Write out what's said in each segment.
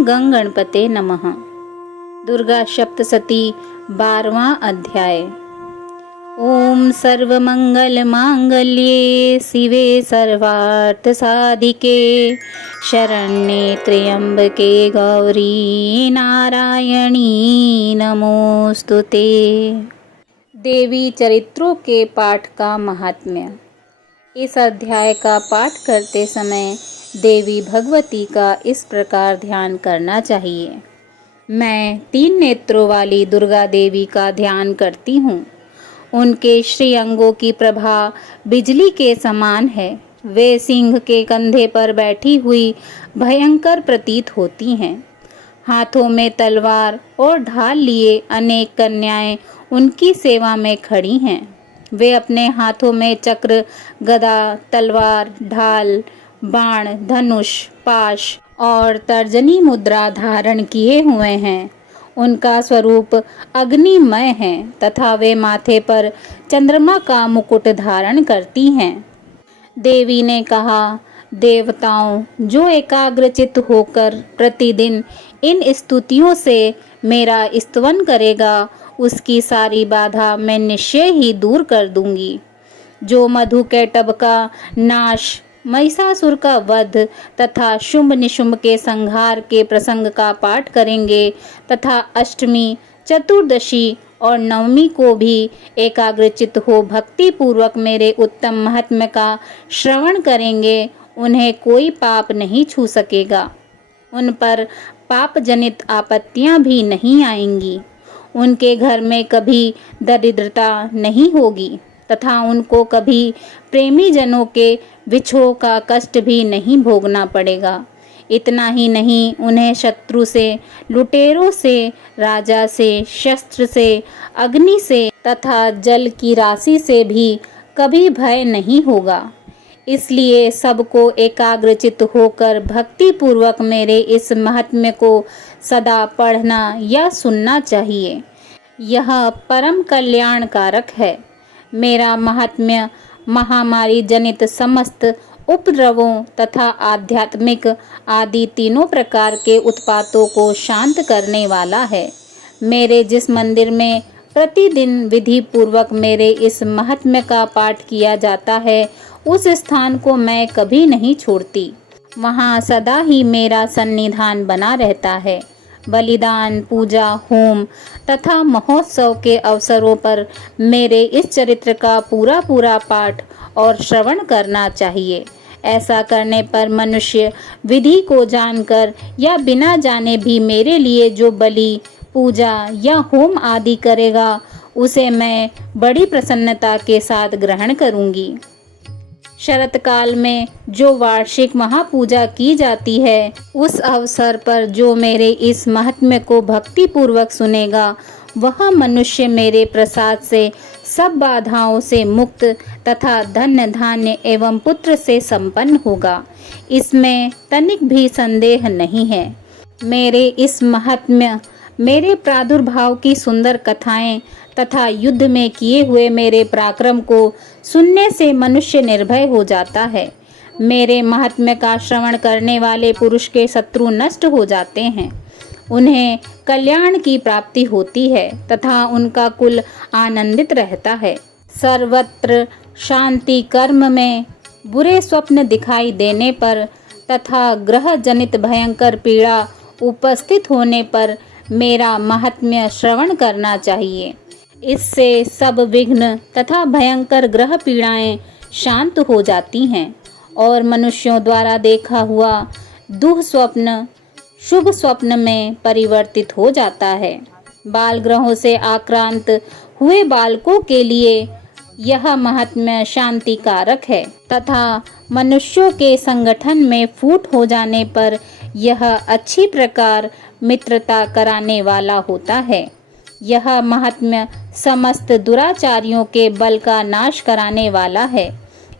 ओम गंग गणपते नमः। दुर्गा सप्तशती 12वां अध्याय। ओम सर्वमंगल मांगल्ये शिवे सर्वार्थ साधिके शरण्ये त्र्यंबके गौरी नारायणी नमोस्तुते। देवी चरित्रों के पाठ का महात्म्य। इस अध्याय का पाठ करते समय देवी भगवती का इस प्रकार ध्यान करना चाहिए। मैं 3 नेत्रों वाली दुर्गा देवी का ध्यान करती हूँ। उनके श्री अंगों की प्रभा बिजली के समान है। वे सिंह के कंधे पर बैठी हुई भयंकर प्रतीत होती हैं। हाथों में तलवार और ढाल लिए अनेक कन्याएं उनकी सेवा में खड़ी हैं। वे अपने हाथों में चक्र, गदा, तलवार, ढाल, बाण, धनुष, पाश और तर्जनी मुद्रा धारण किए हुए हैं। उनका स्वरूप अग्निमय है तथा वे माथे पर चंद्रमा का मुकुट धारण करती हैं। देवी ने कहा, देवताओं, जो एकाग्रचित्त होकर प्रतिदिन इन स्तुतियों से मेरा स्तवन करेगा, उसकी सारी बाधा मैं निश्चय ही दूर कर दूंगी। जो मधुकैटभ का नाश, महिषासुर का वध तथा शुंभ निशुंभ के संहार के प्रसंग का पाठ करेंगे तथा अष्टमी, चतुर्दशी और नवमी को भी एकाग्रचित्त हो भक्ति पूर्वक मेरे उत्तम महात्म्य का श्रवण करेंगे, उन्हें कोई पाप नहीं छू सकेगा। उन पर पाप जनित आपत्तियां भी नहीं आएंगी। उनके घर में कभी दरिद्रता नहीं होगी तथा उनको कभी प्रेमी जनों के विछोह का कष्ट भी नहीं भोगना पड़ेगा। इतना ही नहीं, उन्हें शत्रु से, लुटेरों से, राजा से, शस्त्र से, अग्नि से तथा जल की राशि से भी कभी भय नहीं होगा। इसलिए सबको एकाग्रचित्त होकर भक्ति पूर्वक मेरे इस महात्म्य को सदा पढ़ना या सुनना चाहिए। यह परम कल्याणकारक है। मेरा महात्म्य महामारी जनित समस्त उपद्रवों तथा आध्यात्मिक आदि तीनों प्रकार के उत्पातों को शांत करने वाला है। मेरे जिस मंदिर में प्रतिदिन विधि पूर्वक मेरे इस महात्म्य का पाठ किया जाता है, उस स्थान को मैं कभी नहीं छोड़ती। वहाँ सदा ही मेरा सन्निधान बना रहता है। बलिदान, पूजा, होम तथा महोत्सव के अवसरों पर मेरे इस चरित्र का पूरा पूरा पाठ और श्रवण करना चाहिए। ऐसा करने पर मनुष्य विधि को जानकर या बिना जाने भी मेरे लिए जो बलि, पूजा या होम आदि करेगा, उसे मैं बड़ी प्रसन्नता के साथ ग्रहण करूंगी। शरत काल में जो वार्षिक महापूजा की जाती है, उस अवसर पर जो मेरे इस महात्म्य को भक्ति पूर्वक सुनेगा, वह मनुष्य मेरे प्रसाद से सब बाधाओं से मुक्त तथा धन्य धान्य एवं पुत्र से संपन्न होगा। इसमें तनिक भी संदेह नहीं है। मेरे इस महात्म्य, मेरे प्रादुर्भाव की सुंदर कथाएं तथा युद्ध में किए हुए मेरे पराक्रम को सुनने से मनुष्य निर्भय हो जाता है। मेरे महात्म्य का श्रवण करने वाले पुरुष के शत्रु नष्ट हो जाते हैं। उन्हें कल्याण की प्राप्ति होती है तथा उनका कुल आनंदित रहता है। सर्वत्र शांति, कर्म में बुरे स्वप्न दिखाई देने पर तथा ग्रह जनित भयंकर पीड़ा उपस्थित होने पर मेरा महात्म्य श्रवण करना चाहिए। इससे सब विघ्न तथा भयंकर ग्रह पीड़ाएं शांत हो जाती हैं और मनुष्यों द्वारा देखा हुआ दुःस्वप्न शुभ स्वप्न में परिवर्तित हो जाता है। बाल ग्रहों से आक्रांत हुए बालकों के लिए यह महात्म्य शांति कारक है तथा मनुष्यों के संगठन में फूट हो जाने पर यह अच्छी प्रकार मित्रता कराने वाला होता है। यह महात्म्य समस्त दुराचारियों के बल का नाश कराने वाला है।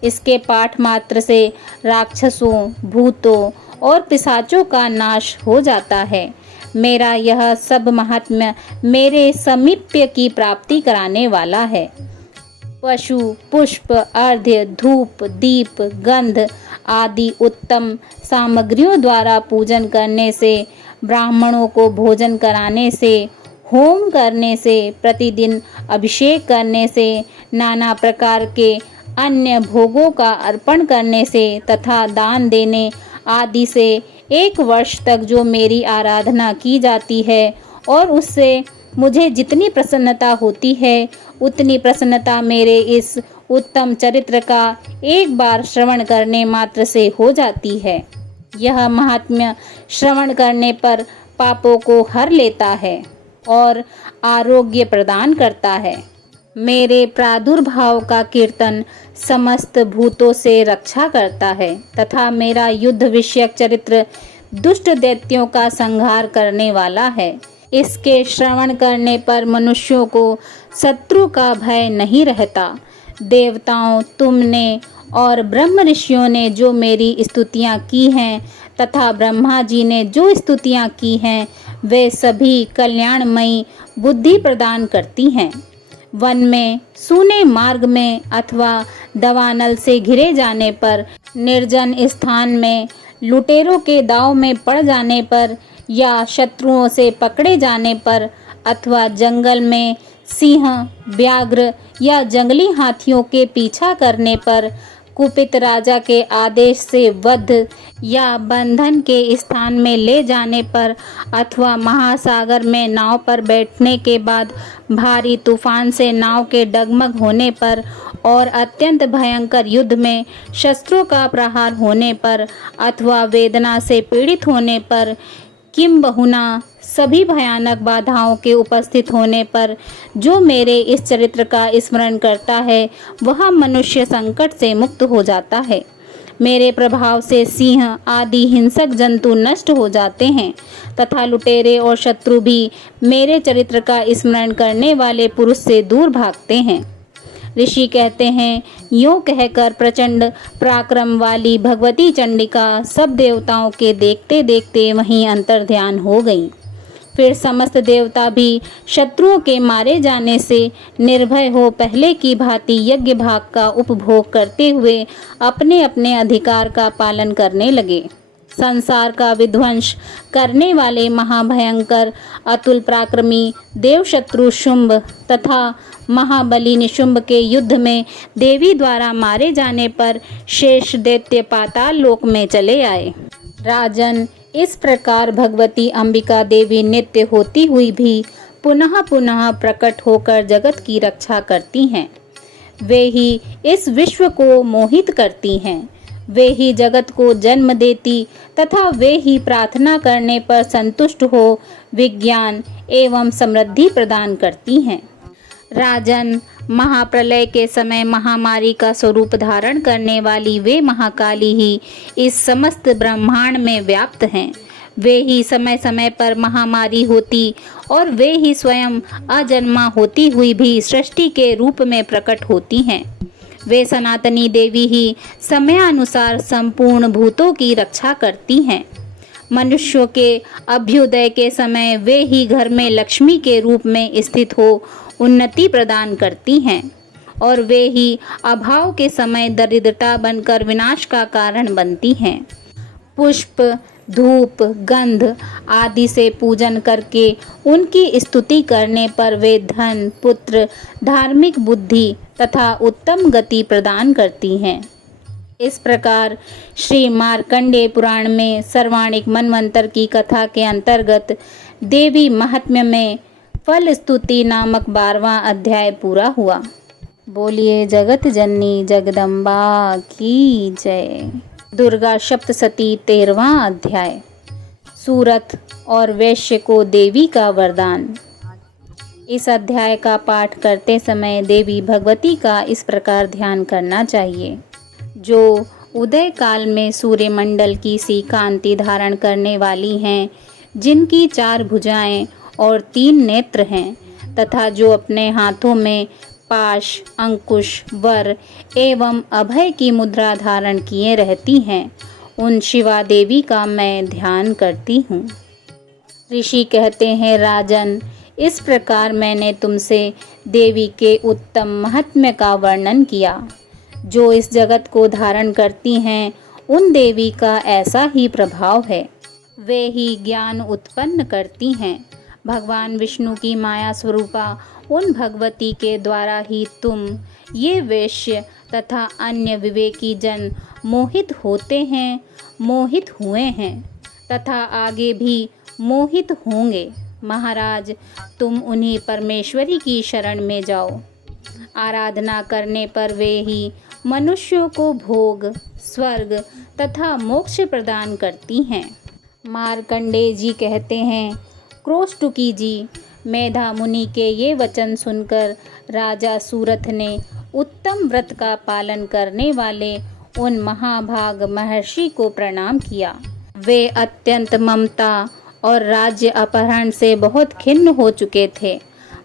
इसके पाठ मात्र से राक्षसों, भूतों और पिशाचों का नाश हो जाता है। मेरा यह सब महात्म्य मेरे समीप्य की प्राप्ति कराने वाला है। पशु, पुष्प, अर्घ्य, धूप, दीप, गंध आदि उत्तम सामग्रियों द्वारा पूजन करने से ब्राह्मणों को भोजन कराने से, होम करने से, प्रतिदिन अभिषेक करने से, नाना प्रकार के अन्य भोगों का अर्पण करने से तथा दान देने आदि से 1 वर्ष तक जो मेरी आराधना की जाती है और उससे मुझे जितनी प्रसन्नता होती है उतनी प्रसन्नता मेरे इस उत्तम चरित्र का एक बार श्रवण करने मात्र से हो जाती है। यह महात्म्य श्रवण करने पर पापों को हर लेता है और आरोग्य प्रदान करता है। मेरे प्रादुर्भाव का कीर्तन समस्त भूतों से रक्षा करता है तथा मेरा युद्ध विषयक चरित्र दुष्ट दैत्यों का संहार करने वाला है। इसके श्रवण करने पर मनुष्यों को शत्रु का भय नहीं रहता। देवताओं, तुमने और ब्रह्म ऋषियों ने जो मेरी स्तुतियाँ की हैं तथा ब्रह्मा जी ने जो स्तुतियाँ की हैं वे सभी कल्याणमयी बुद्धि प्रदान करती हैं। वन में, सूने मार्ग में अथवा दवानल से घिरे जाने पर, निर्जन स्थान में, लुटेरों के दाव में पड़ जाने पर या शत्रुओं से पकड़े जाने पर अथवा जंगल में सिंह, व्याघ्र या जंगली हाथियों के पीछा करने पर, कुपित राजा के आदेश से वध या बंधन के स्थान में ले जाने पर अथवा महासागर में नाव पर बैठने के बाद भारी तूफान से नाव के डगमग होने पर और अत्यंत भयंकर युद्ध में शस्त्रों का प्रहार होने पर अथवा वेदना से पीड़ित होने पर, किंबहुना सभी भयानक बाधाओं के उपस्थित होने पर जो मेरे इस चरित्र का स्मरण करता है वह मनुष्य संकट से मुक्त हो जाता है। मेरे प्रभाव से सिंह आदि हिंसक जंतु नष्ट हो जाते हैं तथा लुटेरे और शत्रु भी मेरे चरित्र का स्मरण करने वाले पुरुष से दूर भागते हैं। ऋषि कहते हैं, यूँ कहकर प्रचंड पराक्रम वाली भगवती चंडिका सब देवताओं के देखते देखते वहीं अंतर्ध्यान हो गई। फिर समस्त देवता भी शत्रुओं के मारे जाने से निर्भय हो पहले की भांति यज्ञ भाग का उपभोग करते हुए अपने अपने अधिकार का पालन करने लगे। संसार का विध्वंस करने वाले महाभयंकर अतुल पराक्रमी देवशत्रु शुंभ तथा महाबली निशुंभ के युद्ध में देवी द्वारा मारे जाने पर शेष दैत्य पाताल लोक में चले आए। राजन, इस प्रकार भगवती अंबिका देवी नित्य होती हुई भी पुनः पुनः प्रकट होकर जगत की रक्षा करती हैं। वे ही इस विश्व को मोहित करती हैं। वे ही जगत को जन्म देती तथा वे ही प्रार्थना करने पर संतुष्ट हो विज्ञान एवं समृद्धि प्रदान करती हैं। राजन, महाप्रलय के समय महामारी का स्वरूप धारण करने वाली वे महाकाली ही इस समस्त ब्रह्मांड में व्याप्त हैं। वे ही समय समय पर महामारी होती और वे ही स्वयं अजन्मा होती हुई भी सृष्टि के रूप में प्रकट होती हैं। वे सनातनी देवी ही समयानुसार संपूर्ण भूतों की रक्षा करती हैं। मनुष्यों के अभ्युदय के समय वे ही घर में लक्ष्मी के रूप में स्थित हो उन्नति प्रदान करती हैं और वे ही अभाव के समय दरिद्रता बनकर विनाश का कारण बनती हैं। पुष्प, धूप, गंध आदि से पूजन करके उनकी स्तुति करने पर वे धन, पुत्र, धार्मिक बुद्धि तथा उत्तम गति प्रदान करती हैं। इस प्रकार श्री मार्कंडेय पुराण में सर्वाणिक मनवंतर की कथा के अंतर्गत देवी महात्म्य में फल स्तुति नामक 12वां अध्याय पूरा हुआ। बोलिए जगत जननी जगदम्बा की जय। दुर्गा सप्तशती 13वां अध्याय। सूरत और वैश्य को देवी का वरदान। इस अध्याय का पाठ करते समय देवी भगवती का इस प्रकार ध्यान करना चाहिए। जो उदय काल में सूर्यमंडल की सी कांति धारण करने वाली हैं, जिनकी 4 भुजाएं और 3 नेत्र हैं तथा जो अपने हाथों में पाश, अंकुश, वर एवं अभय की मुद्रा धारण किए रहती हैं, उन शिवा देवी का मैं ध्यान करती हूँ। ऋषि कहते हैं, राजन, इस प्रकार मैंने तुमसे देवी के उत्तम महात्म्य का वर्णन किया। जो इस जगत को धारण करती हैं, उन देवी का ऐसा ही प्रभाव है। वे ही ज्ञान उत्पन्न करती हैं। भगवान विष्णु की माया स्वरूपा उन भगवती के द्वारा ही तुम ये वैश्य तथा अन्य विवेकी जन मोहित होते हैं, मोहित हुए हैं तथा आगे भी मोहित होंगे। महाराज, तुम उन्हीं परमेश्वरी की शरण में जाओ। आराधना करने पर वे ही मनुष्यों को भोग, स्वर्ग तथा मोक्ष प्रदान करती हैं। मार्कंडेय जी कहते हैं, क्रोष्टुकी जी, मेधा मुनि के ये वचन सुनकर राजा सूरथ ने उत्तम व्रत का पालन करने वाले उन महाभाग महर्षि को प्रणाम किया। वे अत्यंत ममता और राज्य अपहरण से बहुत खिन्न हो चुके थे।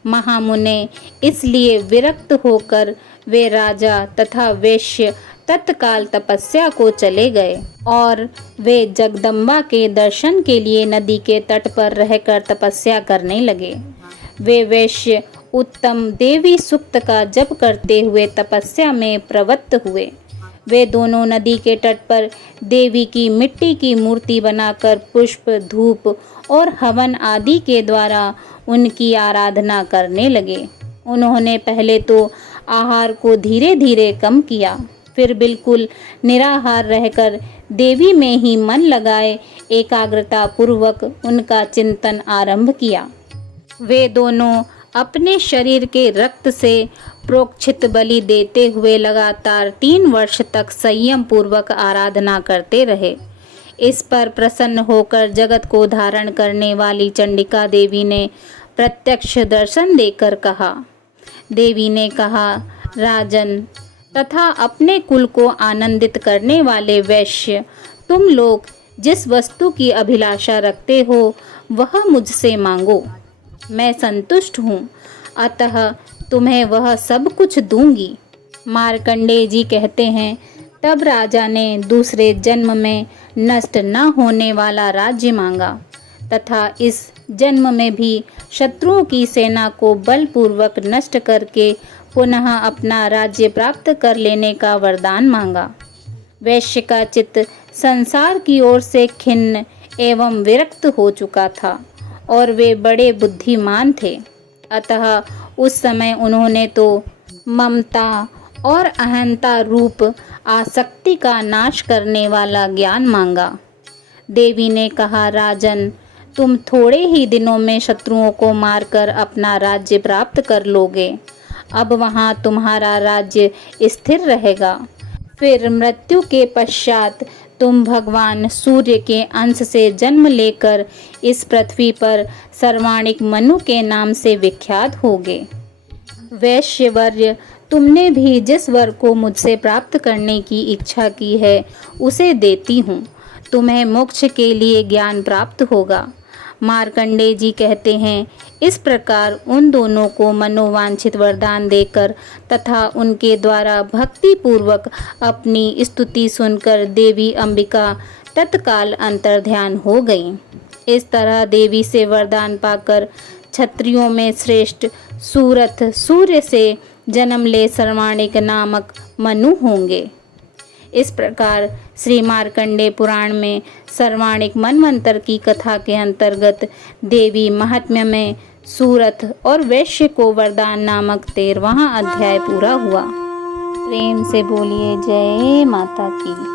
महामुने इसलिए विरक्त होकर वे राजा तथा वैश्य तत्काल तपस्या को चले गए और वे जगदम्बा के दर्शन के लिए नदी के तट पर रहकर तपस्या करने लगे। वे वैश्य उत्तम देवी सूक्त का जप करते हुए तपस्या में प्रवृत्त हुए। वे दोनों नदी के तट पर देवी की मिट्टी की मूर्ति बनाकर पुष्प, धूप और हवन आदि के द्वारा उनकी आराधना करने लगे। उन्होंने पहले तो आहार को धीरे धीरे कम किया, फिर बिल्कुल निराहार रहकर देवी में ही मन लगाए एकाग्रता पूर्वक उनका चिंतन आरंभ किया। वे दोनों अपने शरीर के रक्त से प्रोक्षित बलि देते हुए लगातार 3 वर्ष तक संयम पूर्वक आराधना करते रहे। इस पर प्रसन्न होकर जगत को धारण करने वाली चंडिका देवी ने प्रत्यक्ष दर्शन देकर कहा। देवी ने कहा, राजन तथा अपने कुल को आनंदित करने वाले वैश्य, तुम लोग जिस वस्तु की अभिलाषा रखते हो वह मुझसे मांगो, मैं संतुष्ट हूँ, अतः तुम्हें वह सब कुछ दूंगी। मार्कंडेय जी कहते हैं, तब राजा ने दूसरे जन्म में नष्ट न होने वाला राज्य मांगा तथा इस जन्म में भी शत्रुओं की सेना को बलपूर्वक नष्ट करके पुनः अपना राज्य प्राप्त कर लेने का वरदान मांगा। वैश्य का चित्त संसार की ओर से खिन्न एवं विरक्त हो चुका था और वे बड़े बुद्धिमान थे, अतः उस समय उन्होंने तो ममता और अहंता रूप आसक्ति का नाश करने वाला ज्ञान मांगा। देवी ने कहा, राजन, तुम थोड़े ही दिनों में शत्रुओं को मारकर अपना राज्य प्राप्त कर लोगे। अब वहाँ तुम्हारा राज्य स्थिर रहेगा। फिर मृत्यु के पश्चात तुम भगवान सूर्य के अंश से जन्म लेकर इस पृथ्वी पर सर्वाणिक मनु के नाम से विख्यात होगे। वैश्यवर्य, तुमने भी जिस वर को मुझसे प्राप्त करने की इच्छा की है उसे देती हूँ। तुम्हें मोक्ष के लिए ज्ञान प्राप्त होगा। मार्कंडेय जी कहते हैं, इस प्रकार उन दोनों को मनोवांछित वरदान देकर तथा उनके द्वारा भक्ति पूर्वक अपनी स्तुति सुनकर देवी अंबिका तत्काल अंतर्ध्यान हो गईं। इस तरह देवी से वरदान पाकर क्षत्रियों में श्रेष्ठ सूरथ सूर्य से जन्म ले सर्वाणिक नामक मनु होंगे। इस प्रकार श्री मार्कंडेय पुराण में सर्वाणिक मनवंतर की कथा के अंतर्गत देवी महात्म्य में सूरथ और वैश्य को वरदान नामक 13वां अध्याय पूरा हुआ। प्रेम से बोलिए जय माता की।